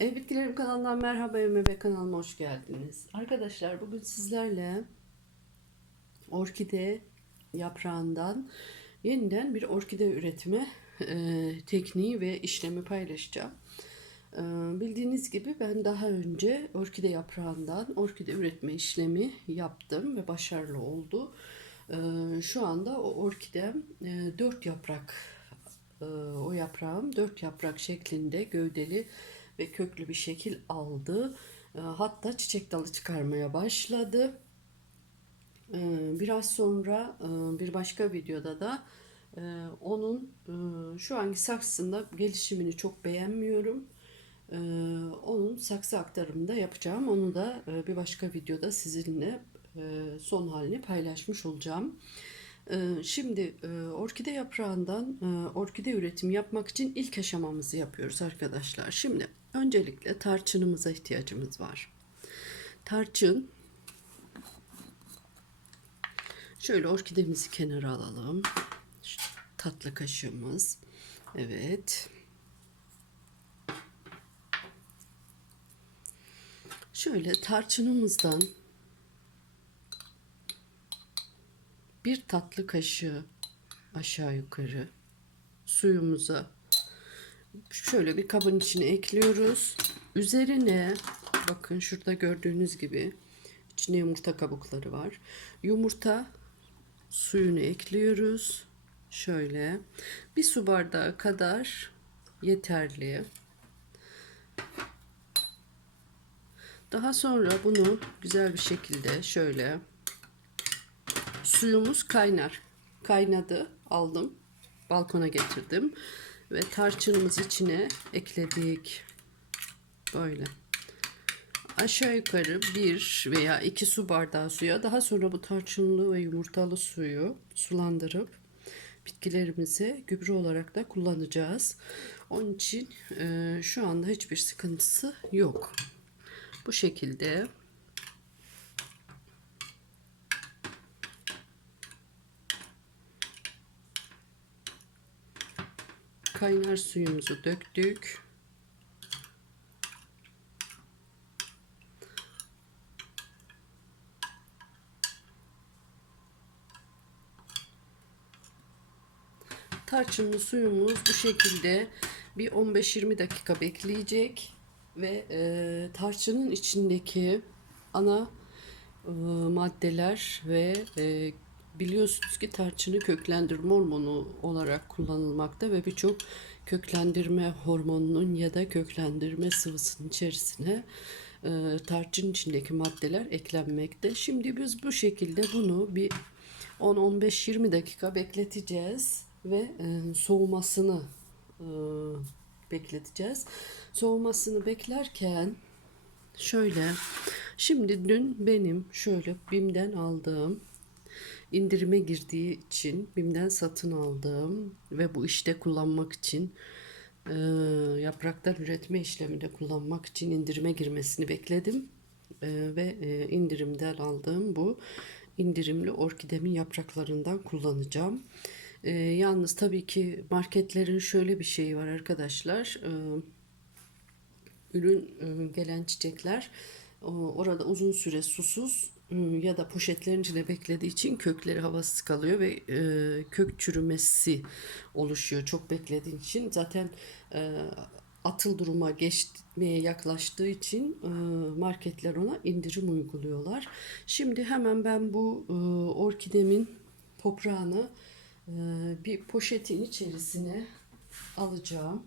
Ev Bitkilerim kanalından merhaba Emme kanalıma hoş geldiniz. Arkadaşlar bugün sizlerle orkide yaprağından yeniden bir orkide üretimi e, tekniği ve işlemi paylaşacağım. E, bildiğiniz gibi ben daha önce orkide yaprağından orkide üretme işlemi yaptım ve başarılı oldu. E, şu anda o orkidem e, dört yaprak e, o yaprağım dört yaprak şeklinde gövdeli ve köklü bir şekil aldı. E, Hatta çiçek dalı çıkarmaya başladı. E, Biraz sonra e, bir başka videoda da e, onun e, şu anki saksısında gelişimini çok beğenmiyorum. E, Onun saksı aktarımında yapacağım. Onu da bir başka videoda sizinle son halini paylaşmış olacağım. Ee, Şimdi orkide yaprağından orkide üretimi yapmak için ilk aşamamızı yapıyoruz arkadaşlar. Şimdi öncelikle tarçınımıza ihtiyacımız var. Tarçın şöyle orkidemizi kenara alalım. Şu tatlı kaşığımız. Evet. Şöyle tarçınımızdan bir tatlı kaşığı aşağı yukarı suyumuza şöyle bir kabın içine ekliyoruz. Üzerine bakın şurada gördüğünüz gibi içinde yumurta kabukları var. Yumurta suyunu ekliyoruz. Şöyle bir su bardağı kadar yeterli. Daha sonra bunu güzel bir şekilde şöyle suyumuz kaynar. Kaynadı. Aldım. Balkona getirdim. Ve tarçınımız içine ekledik. Böyle. Aşağı yukarı bir veya iki su bardağı suya daha sonra bu tarçınlı ve yumurtalı suyu sulandırıp bitkilerimize gübre olarak da kullanacağız. Onun için e, şu anda hiçbir sıkıntısı yok. Bu şekilde kaynar suyumuzu döktük. Tarçınlı suyumuz bu şekilde bir 15-20 dakika bekleyecek ve e, tarçının içindeki ana e, maddeler ve e, biliyorsunuz ki tarçını köklendirme hormonu olarak kullanılmakta ve birçok köklendirme hormonunun ya da köklendirme sıvısının içerisine e, tarçın içindeki maddeler eklenmekte. Şimdi biz bu şekilde bunu bir 10-15-20 dakika bekleteceğiz ve e, soğumasını e, bekleteceğiz. Soğumasını beklerken şöyle şimdi dün benim şöyle BİM'den aldığım indirime girdiği için BİM'den satın aldığım ve bu işte kullanmak için e, yapraktan üretme işleminde kullanmak için indirime girmesini bekledim. E, ve e, indirimden aldığım bu indirimli orkidemin yapraklarından kullanacağım. E, yalnız tabii ki marketlerin şöyle bir şeyi var arkadaşlar. E, ürün e, gelen çiçekler orada uzun süre susuz e, ya da poşetlerin içinde beklediği için kökleri havasız kalıyor ve e, kök çürümesi oluşuyor çok beklediği için. Zaten e, atıl duruma geçmeye yaklaştığı için e, marketler ona indirim uyguluyorlar. Şimdi hemen ben bu e, orkidemin toprağını bir poşetin içerisine alacağım.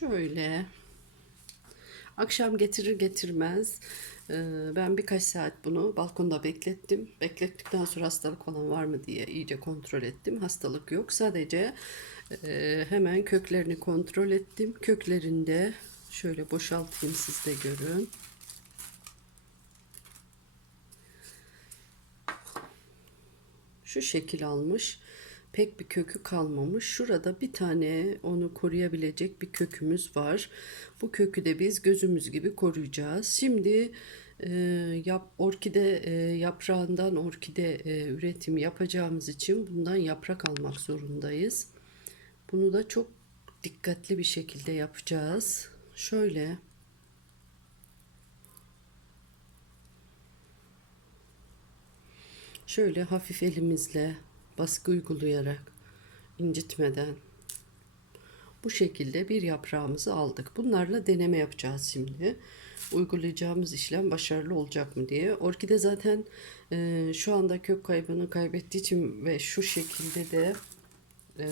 Şöyle akşam getirir getirmez e, ben birkaç saat bunu balkonda beklettim. Beklettikten sonra hastalık falan var mı diye iyice kontrol ettim. Hastalık yok. Sadece e, hemen köklerini kontrol ettim. Köklerinde şöyle boşaltayım siz de görün. Şu şekil almış. Pek bir kökü kalmamış. Şurada bir tane onu koruyabilecek bir kökümüz var. Bu kökü de biz gözümüz gibi koruyacağız. Şimdi e, yap, orkide e, yaprağından orkide e, üretimi yapacağımız için bundan yaprak almak zorundayız. Bunu da çok dikkatli bir şekilde yapacağız. Şöyle şöyle hafif elimizle baskı uygulayarak incitmeden bu şekilde bir yaprağımızı aldık. Bunlarla deneme yapacağız şimdi. Uygulayacağımız işlem başarılı olacak mı diye. Orkide zaten e, şu anda kök kaybını kaybettiği için ve şu şekilde de e,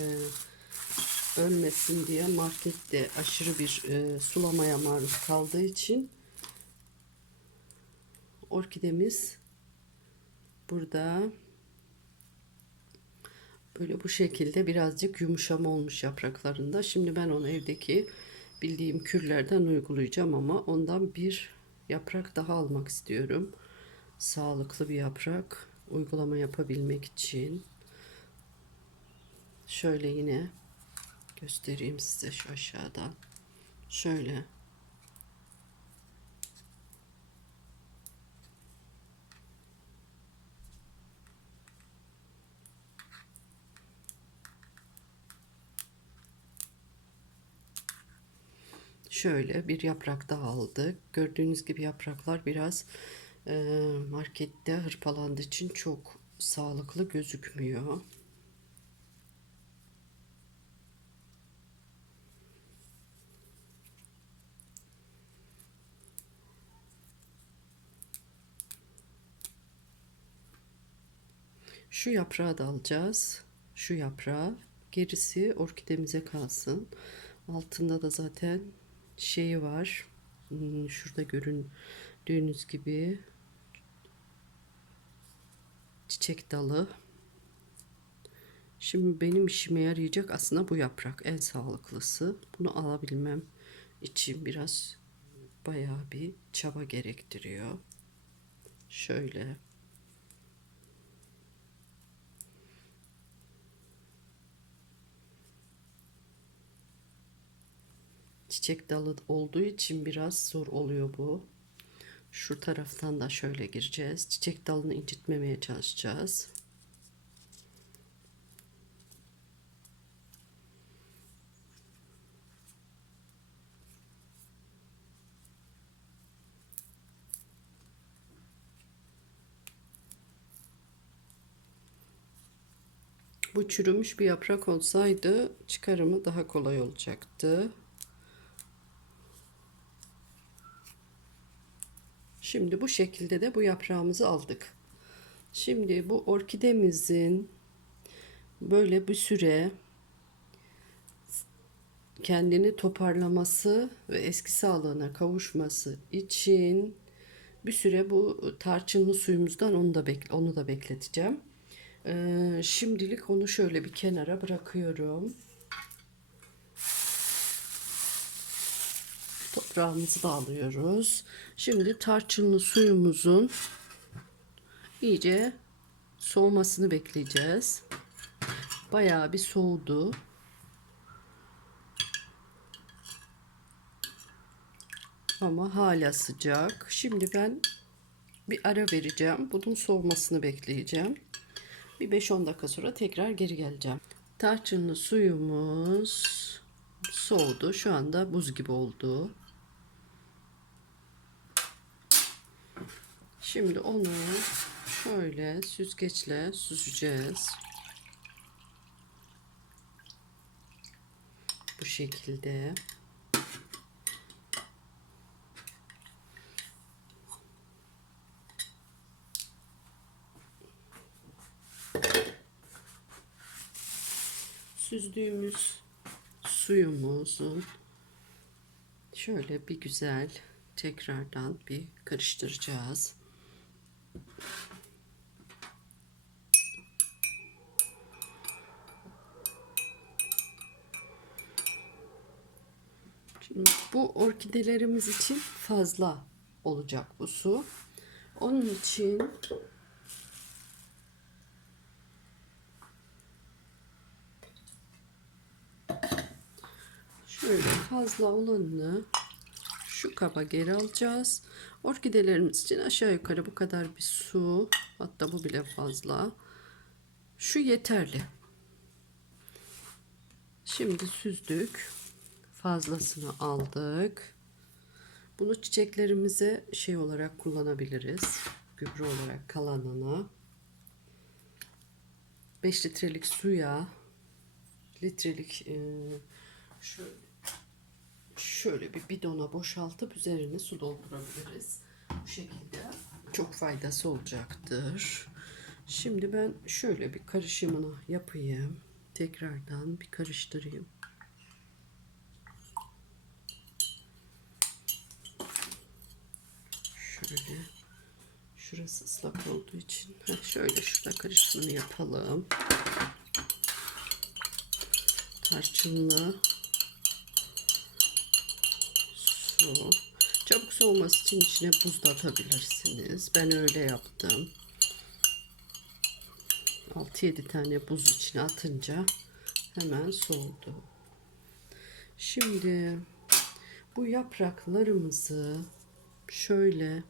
ölmesin diye markette aşırı bir e, sulamaya maruz kaldığı için orkidemiz burada böyle bu şekilde birazcık yumuşama olmuş yapraklarında. Şimdi ben onu evdeki bildiğim kürlerden uygulayacağım ama ondan bir yaprak daha almak istiyorum. Sağlıklı bir yaprak uygulama yapabilmek için. Şöyle yine göstereyim size şu aşağıdan. Şöyle. Şöyle bir yaprak daha aldık. Gördüğünüz gibi yapraklar biraz e, markette hırpalandığı için çok sağlıklı gözükmüyor. Şu yaprağı da alacağız. Şu yaprağı. Gerisi orkidemize kalsın. Altında da zaten şeyi var. Hmm, Şurada göründüğünüz gibi çiçek dalı. Şimdi benim işime yarayacak aslında bu yaprak en sağlıklısı. Bunu alabilmem için biraz bayağı bir çaba gerektiriyor. Şöyle çiçek dalı olduğu için biraz zor oluyor bu. Şu taraftan da şöyle gireceğiz. Çiçek dalını incitmemeye çalışacağız. Bu çürümüş bir yaprak olsaydı çıkarımı daha kolay olacaktı. Şimdi bu şekilde de bu yaprağımızı aldık. Şimdi bu orkidemizin böyle bir süre kendini toparlaması ve eski sağlığına kavuşması için bir süre bu tarçınlı suyumuzdan onu da bekle onu da bekleteceğim. Ee, şimdilik onu şöyle bir kenara bırakıyorum. Toprağımızı da alıyoruz. Şimdi tarçınlı suyumuzun iyice soğumasını bekleyeceğiz. Bayağı bir soğudu. Ama hala sıcak. Şimdi ben bir ara vereceğim. Bunun soğumasını bekleyeceğim. Bir 5-10 dakika sonra tekrar geri geleceğim. Tarçınlı suyumuz soğudu. Şu anda buz gibi oldu. Şimdi onu şöyle süzgeçle süzeceğiz. Bu şekilde. Süzdüğümüz suyumuzun şöyle bir güzel tekrardan bir karıştıracağız. Şimdi bu orkidelerimiz için fazla olacak bu su. Onun için şöyle fazla olanını şu kaba geri alacağız. Orkidelerimiz için aşağı yukarı bu kadar bir su. Hatta bu bile fazla. Şu yeterli. Şimdi süzdük. Fazlasını aldık. Bunu çiçeklerimize şey olarak kullanabiliriz. Gübre olarak kalanını. 5 litrelik suya litrelik e, şöyle, şöyle bir bidona boşaltıp üzerine su doldurabiliriz. Bu şekilde çok faydası olacaktır. Şimdi ben şöyle bir karışımını yapayım. Tekrardan bir karıştırayım. Şöyle şurası ıslak olduğu için heh, şöyle şurada karışımını yapalım. Tarçınlı su. Çabuk soğuması için içine buz da atabilirsiniz. Ben öyle yaptım. 6-7 tane buz içine atınca hemen soğudu. Şimdi bu yapraklarımızı şöyle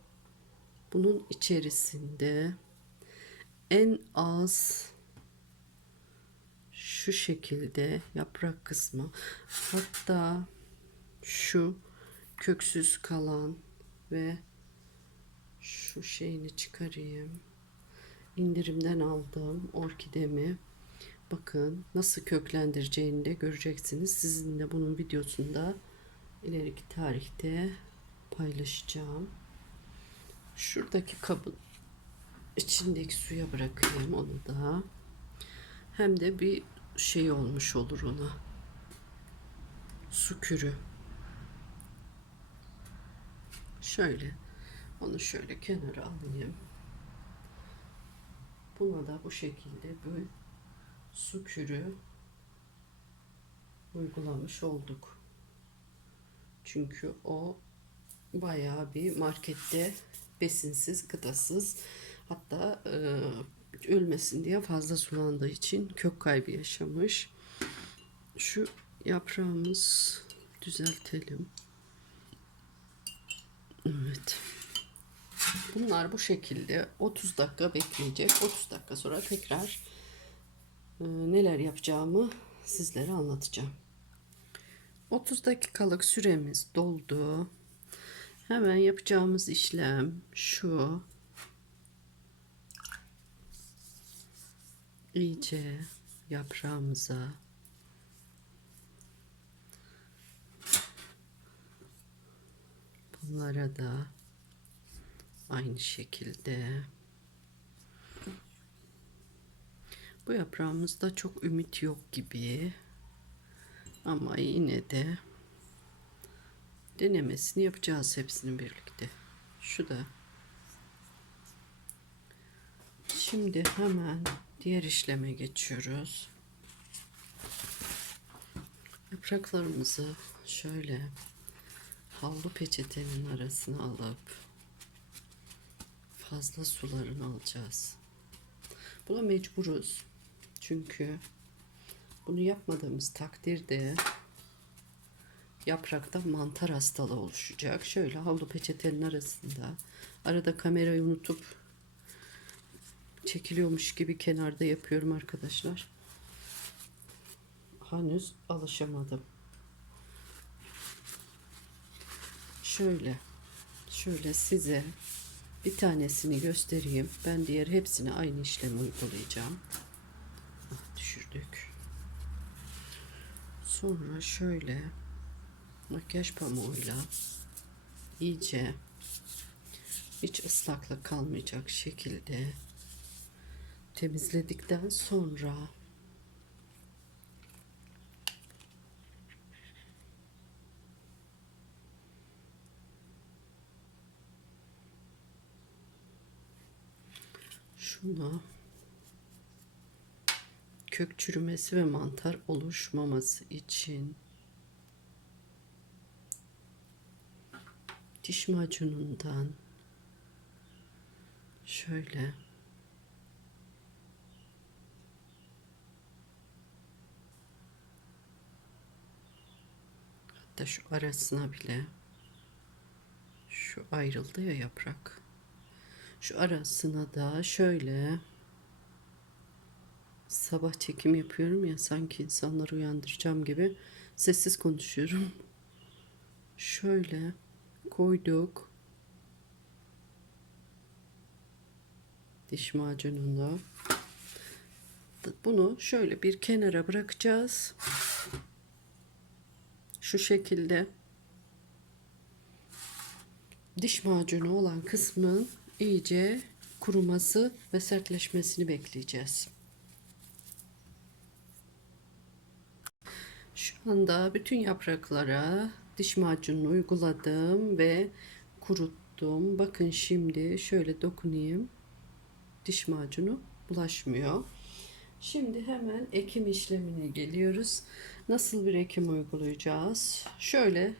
bunun içerisinde en az şu şekilde yaprak kısmı hatta şu köksüz kalan ve şu şeyini çıkarayım indirimden aldığım orkidemi bakın nasıl köklendireceğini de göreceksiniz. Sizinle bunun videosunda ileriki tarihte paylaşacağım. Şuradaki kabın içindeki suya bırakayım onu da. Hem de bir şey olmuş olur ona. Su kürü. Şöyle onu şöyle kenara alayım. Buna da bu şekilde bir su kürü uygulamış olduk. Çünkü o bayağı bir markette besinsiz, gıdasız hatta e, ölmesin diye fazla sulandığı için kök kaybı yaşamış. Şu yaprağımız düzeltelim. Evet. Bunlar bu şekilde 30 dakika bekleyecek. 30 dakika sonra tekrar e, neler yapacağımı sizlere anlatacağım. 30 dakikalık süremiz doldu. Hemen yapacağımız işlem şu. iyice yaprağımıza bunlara da aynı şekilde. Bu yaprağımızda çok ümit yok gibi. Ama yine de denemesini yapacağız hepsini birlikte. Şu da. Şimdi hemen diğer işleme geçiyoruz. Yapraklarımızı şöyle havlu peçetenin arasına alıp fazla sularını alacağız. Buna mecburuz. Çünkü bunu yapmadığımız takdirde yaprakta mantar hastalığı oluşacak. Şöyle havlu peçetenin arasında arada kamerayı unutup çekiliyormuş gibi kenarda yapıyorum arkadaşlar. Henüz alışamadım. Şöyle şöyle size bir tanesini göstereyim. Ben diğer hepsini aynı işlemi uygulayacağım. Ah, düşürdük. Sonra şöyle makyaj pamuğuyla iyice hiç ıslaklık kalmayacak şekilde temizledikten sonra şuna kök çürümesi ve mantar oluşmaması için diş macunundan şöyle hatta şu arasına bile şu ayrıldı ya yaprak şu arasına da şöyle Sabah çekim yapıyorum ya sanki insanları uyandıracağım gibi sessiz konuşuyorum. Şöyle koyduk. Diş macununu. Bunu şöyle bir kenara bırakacağız. Şu şekilde diş macunu olan kısmın iyice kuruması ve sertleşmesini bekleyeceğiz. Şu anda bütün yapraklara diş macununu uyguladım ve kuruttum. Bakın şimdi şöyle dokunayım. Diş macunu bulaşmıyor. Şimdi hemen ekim işlemine geliyoruz. Nasıl bir ekim uygulayacağız? Şöyle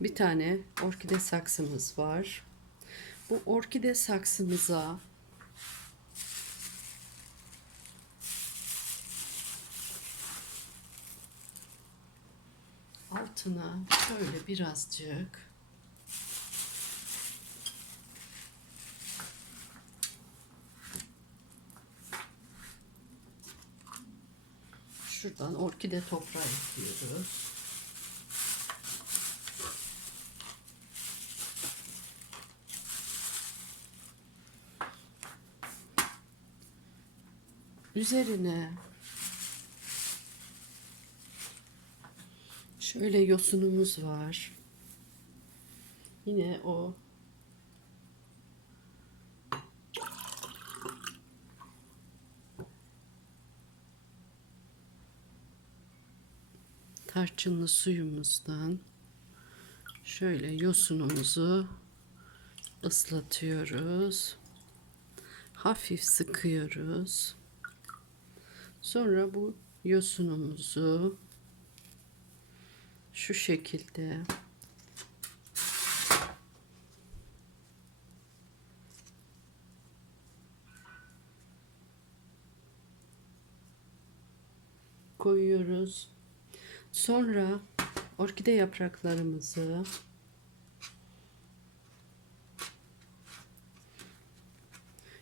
bir tane orkide saksımız var. Bu orkide saksımıza altına şöyle birazcık şuradan orkide toprağı ekliyoruz. Üzerine şöyle yosunumuz var. Yine o tarçınlı suyumuzdan şöyle yosunumuzu ıslatıyoruz. Hafif sıkıyoruz. Sonra bu yosunumuzu şu şekilde koyuyoruz. Sonra orkide yapraklarımızı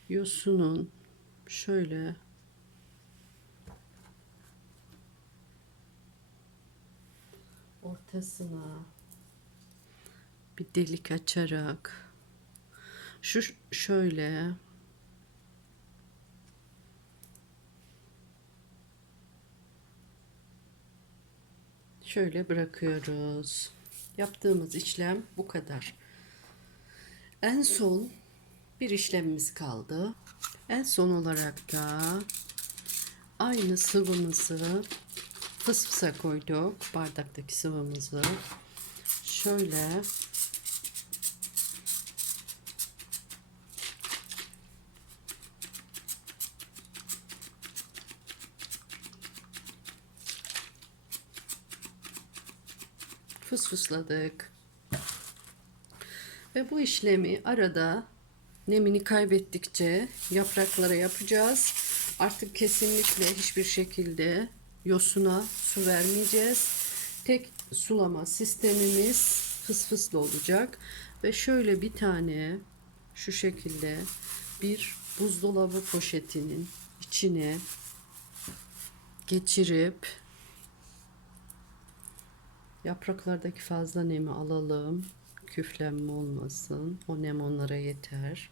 yosunun şöyle ortasına bir delik açarak şu şöyle şöyle bırakıyoruz. Yaptığımız işlem bu kadar. En son bir işlemimiz kaldı. En son olarak da aynı sıvımızı fısfısa koyduk. Bardaktaki sıvımızı. Şöyle fısfısladık. Ve bu işlemi arada nemini kaybettikçe yapraklara yapacağız. Artık kesinlikle hiçbir şekilde yosuna su vermeyeceğiz. Tek sulama sistemimiz fısfıslı olacak. Ve şöyle bir tane şu şekilde bir buzdolabı poşetinin içine geçirip yapraklardaki fazla nemi alalım. Küflenme olmasın. O nem onlara yeter.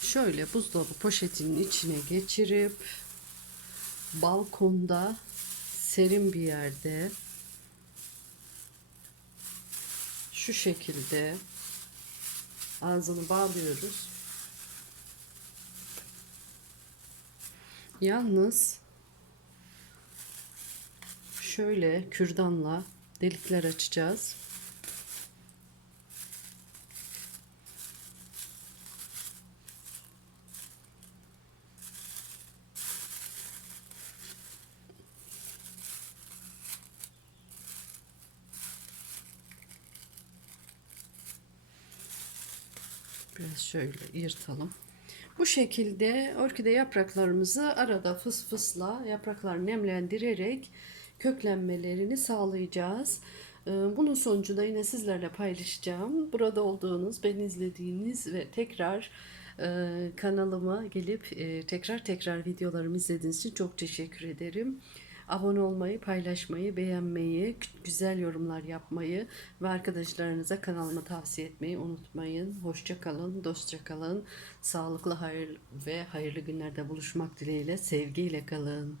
Şöyle buzdolabı poşetinin içine geçirip balkonda serin bir yerde şu şekilde ağzını bağlıyoruz. Yalnız şöyle kürdanla delikler açacağız. Biraz şöyle yırtalım. Bu şekilde orkide yapraklarımızı arada fıs fısla yapraklar nemlendirerek köklenmelerini sağlayacağız. Ee, Bunun sonucunda yine sizlerle paylaşacağım. Burada olduğunuz, beni izlediğiniz ve tekrar Ee, kanalıma gelip e, tekrar tekrar videolarımı izlediğiniz için çok teşekkür ederim. Abone olmayı, paylaşmayı, beğenmeyi, güzel yorumlar yapmayı ve arkadaşlarınıza kanalımı tavsiye etmeyi unutmayın. Hoşça kalın, dostça kalın. Sağlıklı hayır ve hayırlı günlerde buluşmak dileğiyle, sevgiyle kalın.